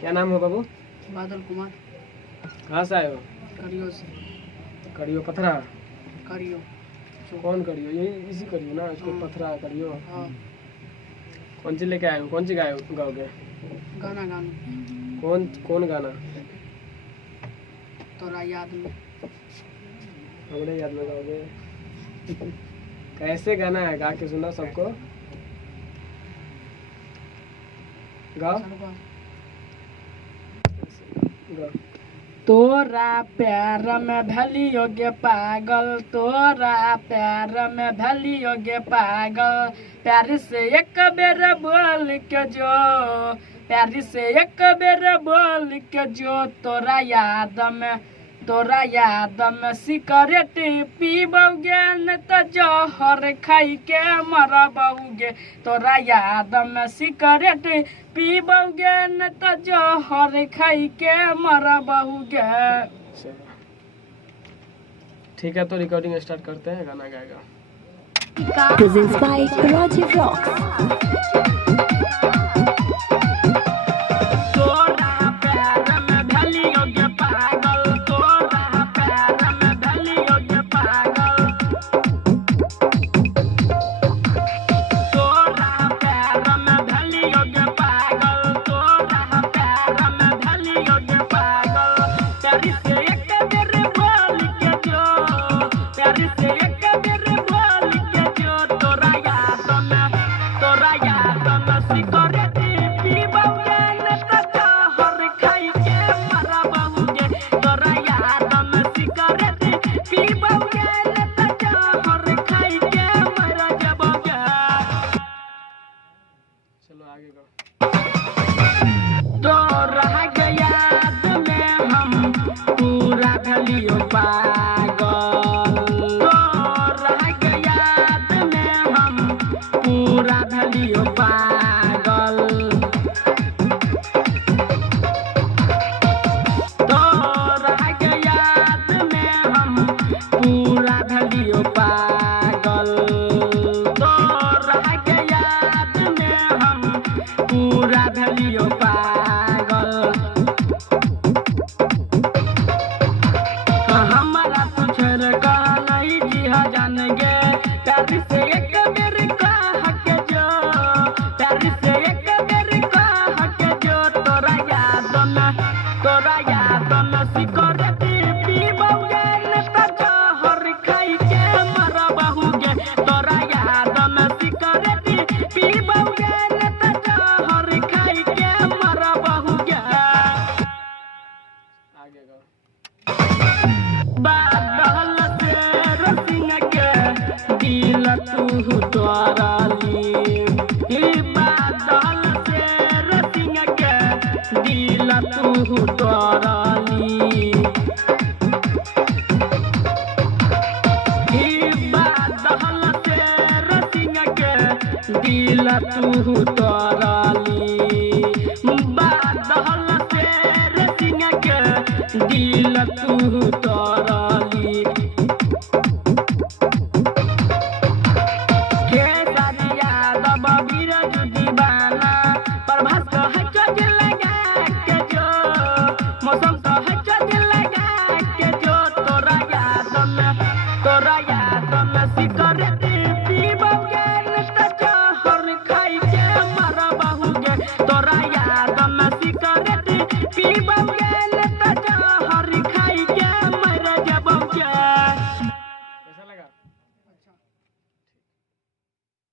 क्या नाम है बाबू? बादल कुमार। कहाँ से आए हो? करियो से। करियो पथरा? करियो। कौन करियो? यही इसी करियो ना, इसको पथरा करियो। हाँ। कौन सी लेके आए हो? कौन सी गाओगे? गाना गाना। कौन कौन गाना? तोरा याद में। हमरे याद में गाओगे? कैसे गाना है? गा के सुना सबको। गाओ गाओ। तोरा प्यार में भलियोगे पागल, तोरा प्यार में भलियोगे पागल। प्यार से एक बेर बोल के जो, प्यार से एक बेर बोल के जो। तोरा याद में सिगरेट पीबोगे न तो जहर खाई के मरबोगे। तोरा याद में सिगरेट पीबोगे न तो जहर खाई के मरबोगे। ठीक है, तो रिकॉर्डिंग स्टार्ट करते हैं, गाना गाएगा। Presents by Rajiv Rocks. चलो आगे गाओ। तो रह गया में हम पूरा भलियो पागल, तो रह गया में हम पूरा भलियो पागल। तो रह गया में हम पूरा भलियो पागल, तो रह गया में हम पूरा भलियो पागल। हमारा तुझर का नहीं जिहा जान गे। प्यार से एक बेर कह के जो, प्यार से एक बेर कह के जो। तोरा याद में सिगरेट पीबोगे न तो जहर खाई के मरबोगे। तोरा याद में सिगरेट पीबोगे न तो जहर खाई के मरबोगे। आगे गाओ। बादल से रसिन के दिल तू तोरली, बादल से रसिन के दिल तू तोरली। बादल से रसिन के दिल तू तोरली।